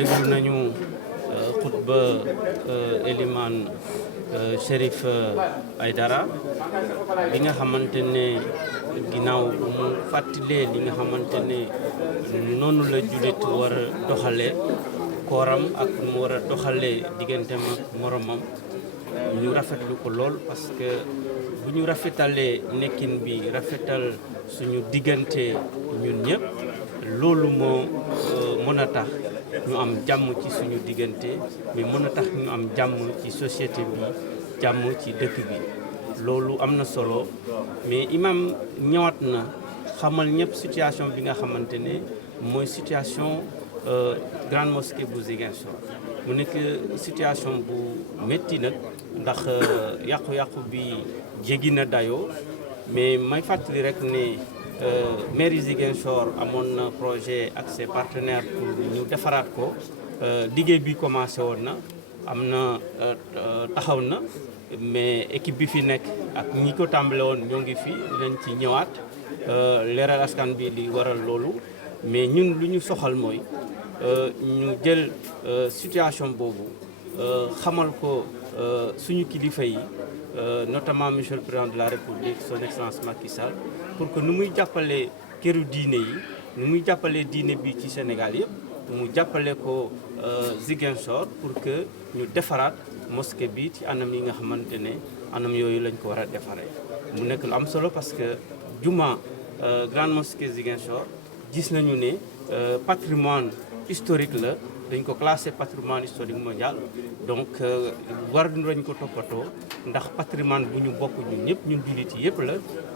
déglu nañu xutba Eliman Chérif Aïdara bi nga xamante ne ginnaaw mu fàttalee li nga xamante ne noonu la jullit war a doxalee kooram ak mu war a doxalee digganteem ak moromam ñu rafetlu ko lool parce que bu ñu rafetalee nekkin bi rafetal suñu diggante ñun ñëpp loolu moo mën a tax ñu am jàmm ci suñu diggante mais mën a tax ñu am jàmm ci société bi jàmm ci dëkk bi loolu am na solo mais imam ñëwaat na xamal ñëpp situation bi nga xamante ne mooy situation grande mosquée bu Ziguinchor mu nekk situation bu métti nag ndax yàqu-yàqu bi jéggi na dayoo mais may fàttali rek ne mairie Ziguinchor amoon na projet ak ses partenaires pour ñu defaraat ko liggéey bi commencé woon na am na taxaw na mais équipe bi fi nekk ak ñi ko tàmbale woon ñoo ngi fi dinañ ci ñëwaat leeral askan bi li waral loolu mais ñun lu ñu soxal mooy ñu jël situation boobu xamal ko suñu kilifa yi notamment monsieur le président de la république son excellence Macky Sall pour que nu muy jàppale këru diine yi nu muy jàppale diine bi ci Sénégal yëpp mu jàppale ko Ziguinchor pour que ñu defaraat mosquée bi ci anam yi nga xamante ne anam yooyu lañ ko war a defaree mu nekk lu am solo parce que juma grande mosquée Ziguinchor gis nañu ne patrimoine historique la dañ ko classé patrimoine historique mondial donc war nañ ko toppatoo ndax patrimoine bu ñu bokk ñun ñëpp ñun jullit yi yëpp la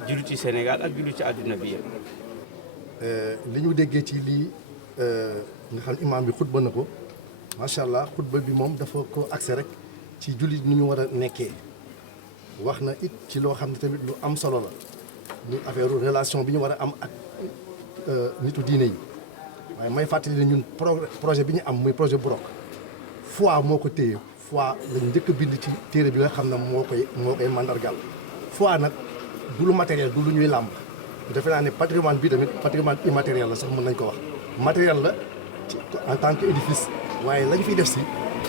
jullit ci Sénégal ak jullit ci àdduna bi yëpp. li ñu déggee ci lii nga xam imaam bi xutba na ko macha allah xutba bi moom dafa ko accès rek ci jullit ni ñu war a nekkee wax na it ci loo xam ne tamit lu am solo la ñu affaire relation bi ñu war a am ak nitu diine yi waaye may fàttali ne ñun projet bi ñu am muy projet Burok foi moo ko téye foi lañ njëkk a bind ci téere bi nga xam ne moo koy mandargal foi nag du lu matériel du lu ñuy làmb defe naa ne patrimoine bi tamit patrimoine immatériel la sax mën nañ ko wax matériel la ci en tant que édifice waaye lañ fiy def si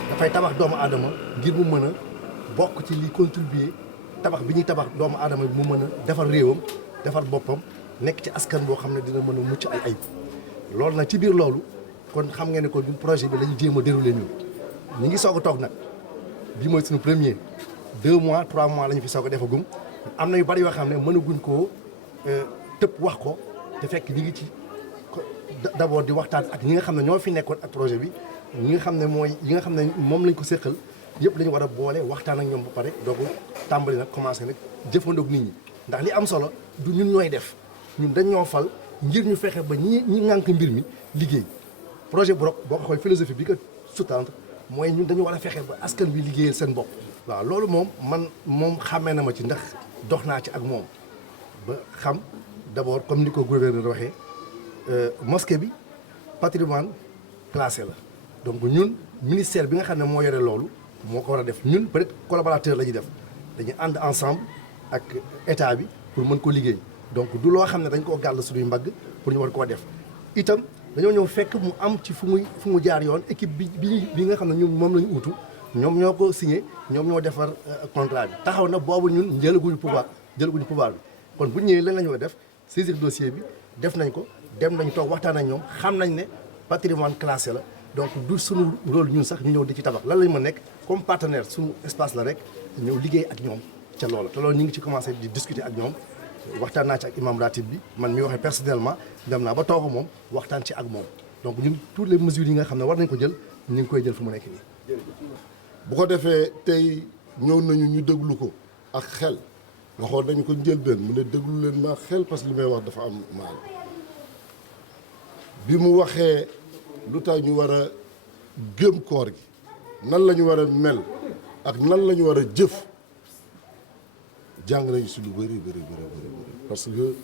dafay tabax doomu aadama ngir mu mën a bokk ci li contribuer tabax bi ñuy tabax doomu aadama bi mu mën a defar réewam defar boppam nekk ci askan boo xam ne dina mën a mucc ay ayib loolu nag ci biir loolu kon xam nga ne ko ñun projet bi lañu jéem a déroulé ñun ñu ngi soog a toog nag bii mooy suñu premier 2 mois 3 mois la ñu fi soog a defagum am na yu bari yoo xam ne mënaguñ koo tëb wax ko te fekk ñi ngi ci d'abord di waxtaan ak ñi nga xam ne ñoo fi nekkoon ak projet bi ñi nga xam ne mooy yi nga xam ne moom lañ ko séqal yëpp lañu war a boole waxtaan ak ñoom ba pare doogu tàmbali nag commencé nag jëfandoog nit ñi ndax li am solo du ñun ñooy def ñun dañ ñoo fal ngir ñu fexe ba ñi ŋànk mbir mi liggéey projet Burok boo ko xool philosophie bi ko sous-tendre mooy ñun dañu war a fexe ba askan wi liggéeyal seen bopp waaw loolu moom xàmmee na ma ci ndax dox naa ci ak moom ba xam d'abord comme ni ko gouverneur waxee mosquée bi patrimoine classé la donc ñun ministère bi nga xam ne moo yore loolu moo ko war a def ñun peut-être collaborateur la ñuy def dañuy ànd ensemble ak état bi pour mën ko liggéey donc du loo xam ne dañ koo gàll suñuy mbagg pour ñu war koo def itam dañoo ñëw fekk mu am ci fu mu jaar yoon équipe bi nga xam ne ñun moom lañu uutu ñoom ñoo ko signé ñoom ñoo defar contrat bi taxaw na boobu ñun jëlaguñu pouvoir bi kon bu ñëwee lan la ñu war a def saisir dossier bi def nañ ko dem nañ toog waxtaan ak ñoom xam nañ ne patrimoine classé la donc du suñu rôle ñun sax ñu ñëw di ci tabax lan lañ ma nekk comme partenaire suñu espace la rek ñëw liggéey ak ñoom ca loola te loolu ñu ngi ci commencé di discuter ak ñoom waxtaan naa ci ak imam ratib bi man mi waxee personnellement dem naa ba toog moom waxtaan ci ak moom donc ñun toutes les mesures yi nga xam ne war nañ ko jël ñu ngi koy jël fu mu nekk nii. bu ko defee tey ñëw nañu ñu déglu ko ak xel waxoon nañu ko njëlbeen mu ne déglu leen ma xel parce que li may wax dafa am maal bi mu waxee lu tax ñu war a gëm koor gi nan la ñu war a mel ak nan la ñu war a jëf jàng nañu si lu bëri parce que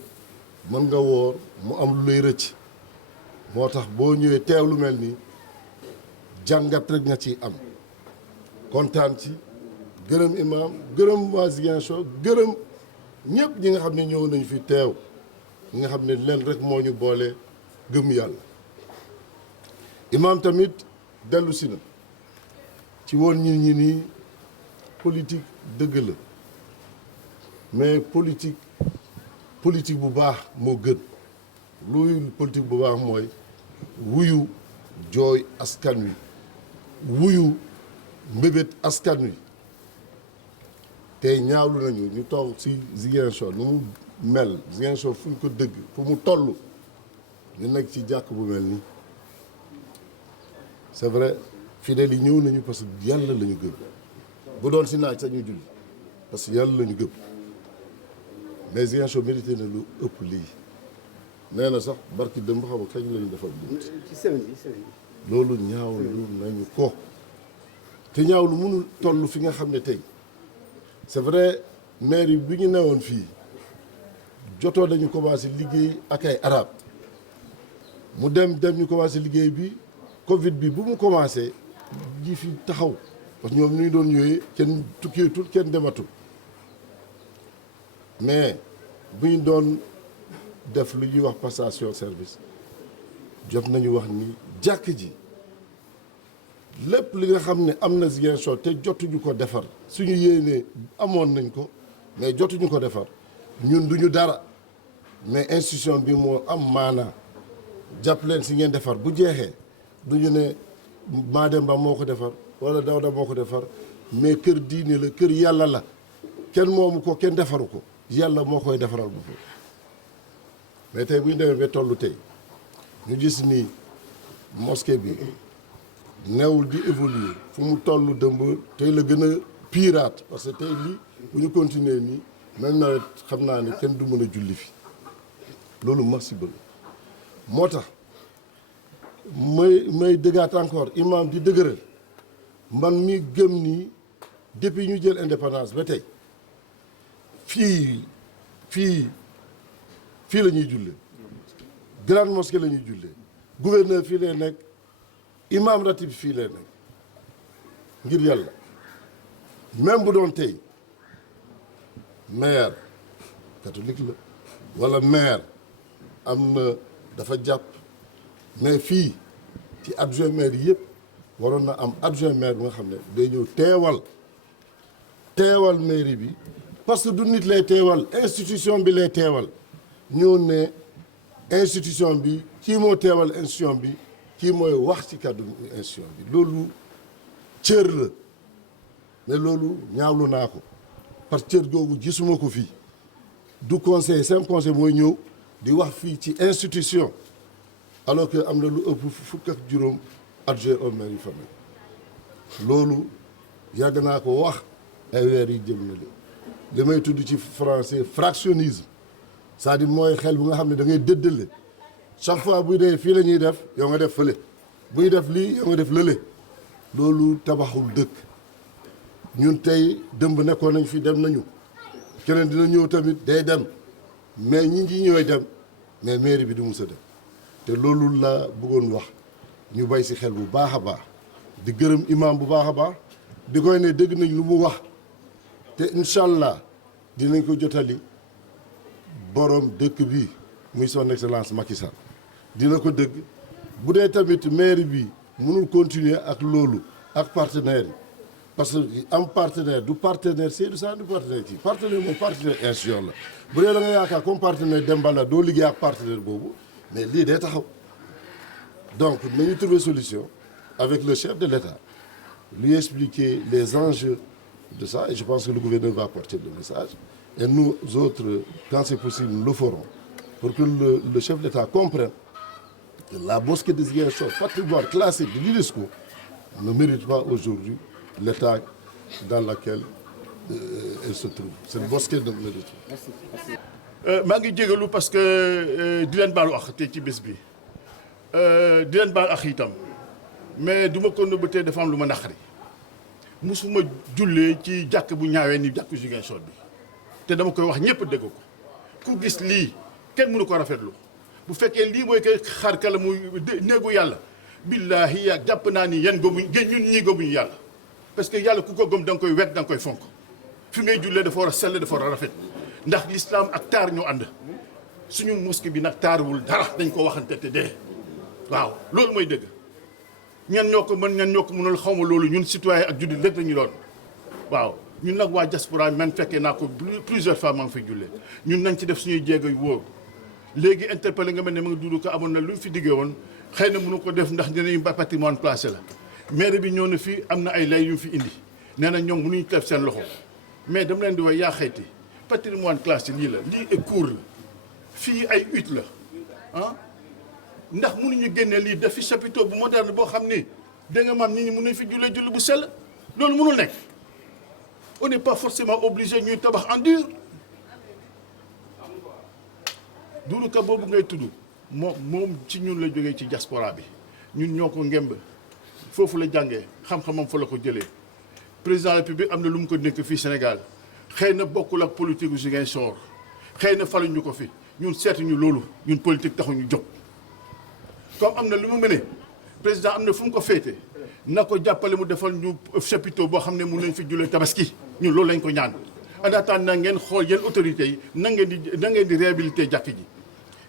mën nga woor mu am lu lay rëcc moo tax boo ñëwee teew lu mel nii jàngat rek nga ci am kontaan ci gërëm imam gërëm waa Ziguinchor gërëm ñëpp ñi nga xam ne ñëw nañu fi teew ñi nga xam ne leen rek moo ñu boole gëm yàlla imam tamit dellu si na ci woon ñi nii politique dëgg la mais politique bu baax moo gën luy politique bu baax mooy wuyu jooy askan wi wuyu mbébét askan wi tey ñaawlu nañu ñu toog si Ziguinchor nu mu mel Ziguinchor fu ñu ko dëgg fu mu toll ñu nekk ci jàkk bu mel nii c'est vrai fidèles yi ñëw nañu parce que yàlla la ñu gëm bu doon si naaj sax ñu julli parce que yàlla la ñu gëm mais Ziguinchor mérité na lu ëpp lii nee na sax barki dëmb xam nga kañ la ñu defal lii. ci semaine bi loolu ñaawlu nañu ko te ñaawlu mënul toll fi nga xam ne tey c'est vrai maire bi ñu newoon fii jotoo dañu commencé liggéey ak ay arab mu dem ñu commencé liggéey bi Covid bi bu mu commencé ji fi taxaw parce que ñoom ñu doon ñëwee kenn tukkeetul kenn dematul mais bu ñu doon def lu ñuy wax passation service jot nañu wax ni jàkk ji lépp li nga xam ne am na Ziguinchor te jotuñu ko defar suñu yéenee amoon nañ ko mais jotuñu ko defar ñun duñu dara mais institution bi moo am maanaa jàpp leen si ngeen defar bu jeexee duñu ne Mademba moo ko defar wala Dawda moo ko defar mais kër diine la kër yàlla la kenn moomu ko kenn defaru ko yàlla moo koy defaral bu fa mais tey bu ñu demee ba tollu tey ñu gis ni mosquée bi neewul di évoluer fu mu toll dëmb tey la gën a pirate parce que tey lii bu ñu continuer nii même nawet xam naa ne kenn du mën a julli fi loolu masiba la moo tax may dëggaat encore imam di dëgëral man mi gëm ni depuis ñu jël indépendance ba tey fii la ñuy jullee grande mosquée la ñuy jullee gouverneur fii lay nekk imam ratib fii lay nekk ngir yàlla même bu doon tey maire catholique la wala maire am na dafa jàpp mais fii ci adjoint maire yëpp waroon na am adjoint maire bi nga xam ne day ñëw teewal mairie bi parce que du nit lay teewal institution bi lay teewal ñëw ne institution bi kii moo teewal institution bi kii mooy wax ci kàddu institution bi loolu cër la mais loolu ñaawlu naa ko parce que cër googu gisuma ko fii du conseil seen conseil mooy ñëw di wax fii ci institution alors que am na lu ëpp fukk ak juróom adjoint au maire yu fa nekk loolu yàgg naa ko wax ay weer yi jëm na li may tudd ci français fractionnisme c'est-à-dire mooy xel bu nga xam ne da ngay dëddale chaque fois buy dee fii la ñuy def yow nga def fële buy def lii yow nga def lële loolu tabaxul dëkk ñun tey dëmb nekkoon nañ fi dem nañu keneen dina ñëw tamit day dem mais ñi ngi ñooy dem mais mairie bi du mus a dem te loolu la bëggoon wax ñu bay si xel bu baax a baax di gërëm imam bu baax a baax di koy ne dégg nañ lu mu wax te incha allah dinañ ko jotali borom dëkk bi muy son excellence Macky Sall dina ko dëgg bu dee tamit mairie bi mënul continuer ak loolu ak partenaires yi parce que am partenaire du partenaire Seydou Sane du partenaire ci partenaire moom partenaire institution la bu dee da nga yaakaar comme partenaire Demba la doo liggéey ak partenaire boobu mais lii day taxaw donc nañu trouver solution avec le chef de l'État lui expliquer les enjeux de ça et je pense que le gouverneur va porter le message et nous autres quand c'est possible nous le ferons pour que le chef de l'État comprenne que la mosquée de Ziguinchor, patrimoine classé de l'UNESCO, ne mérite pas aujourd'hui l'état dans lequel elle se trouve. Cette mosquée ne mérite pas. maa ngi jégalu parce que di leen baalu ak te ci bés bi di leen baal ak itam mais du ma ko nëbbatee dafa am lu ma naqari musuma jullee ci jàkk bu ñaawee ni jàkku Ziguinchor bi te dama koy wax ñëpp dégg ko ku gis lii kenn mënu ko rafetlu bu fekkee lii mooy que xaar kala muy néegu yàlla billaahi yaa jàpp naa ni yan gëmuñ ñun ñii gëmuñu yàlla parce que yàlla ku ko gëm da nga koy wet da nga koy fonk fi ngay jullee dafa war a sell dafa war a rafet ndax l'islam ak taar ñoo ànd suñu mosquée bi nag taarwul dara dañ ko waxante te dee waaw loolu mooy dëgg ñan ñoo ko mën ñan ñoo ko mënul xaw ma loolu ñun citoyen ak jullit rek lañu doon waaw ñun nag waa diaspora man fekkee naa ko plusieurs fois maa ngi fay jullee ñun nañ ci def suñuy jéego yu wóor léegi interpellé nga mel ne ma nga dudu ko amoon na lu ñu fi diggee woon xëy na mënu ko def ndax dinañu patrimoine placé la maire bi ñëw na fii am na ay lay yu fi indi nee na ñoom mënuñu def seen loxo mais dama leen di wax yaa xayti patrimoine classé lii la lii est cours la fii ay hutte la ah ndax mënuñu génnee lii def fi chapiteau bu moderne boo xam ni da nga maam nit ñi mënuñ fi jullee julli bu sell loolu mënul nekk on n'est pas forcément obligé ñuy tabax en dur Doudou Ka boobu ngay tudd moom ci ñun la jógee ci diaspora bi ñun ñoo ko ngemb foofu la jàngee xam-xamam fa la ko jëlee président de la République am na lu mu ko nekk fii Sénégal xëy na bokkul ak politique gu Ziguinchor xëy na faluñu ko fi ñun seetuñu loolu ñun politique taxuñu jóg comme am na lu mu mëne président am na fu mu ko féete na ko jàppale mu defal ñu chapiteau boo xam ne mun nañ fi jullee tabaski ñun loolu lañ ko ñaan en attendant na ngeen xool yenn autorités yi na ngeen di réhabiliter jàkk ji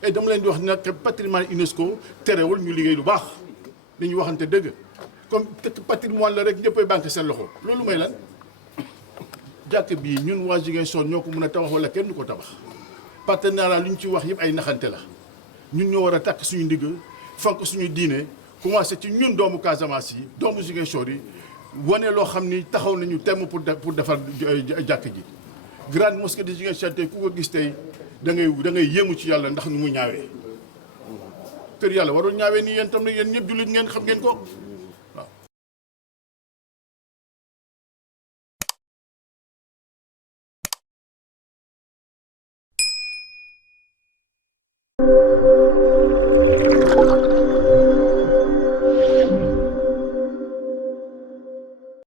et dama leen di wax nag patrimoine UNESCO terewul ñu liggéey lu baax dañuy waxante dëgg comme patrimoine la rek ñëppay banque seen loxo loolu may lan jàkk bii ñun waa Ziguinchor ñoo ko mën a tabax wala kenn du ko tabax partenariat lu ñu ci wax yëpp ay naxante la ñun ñoo war a takk suñu ndigg fonk suñu diine commencé ci ñun doomu Casamance yi doomu Ziguinchor yi wane loo xam ni taxaw nañu temm pour defar jàkk ji grande mosquée de Ziguinchor tey ku ko gis tey da ngay yéemu ci yàlla ndax nu mu ñaawee kër yàlla warul ñaawee nii yéen tam ne yéen ñëpp jullit ngeen xam ngeen ko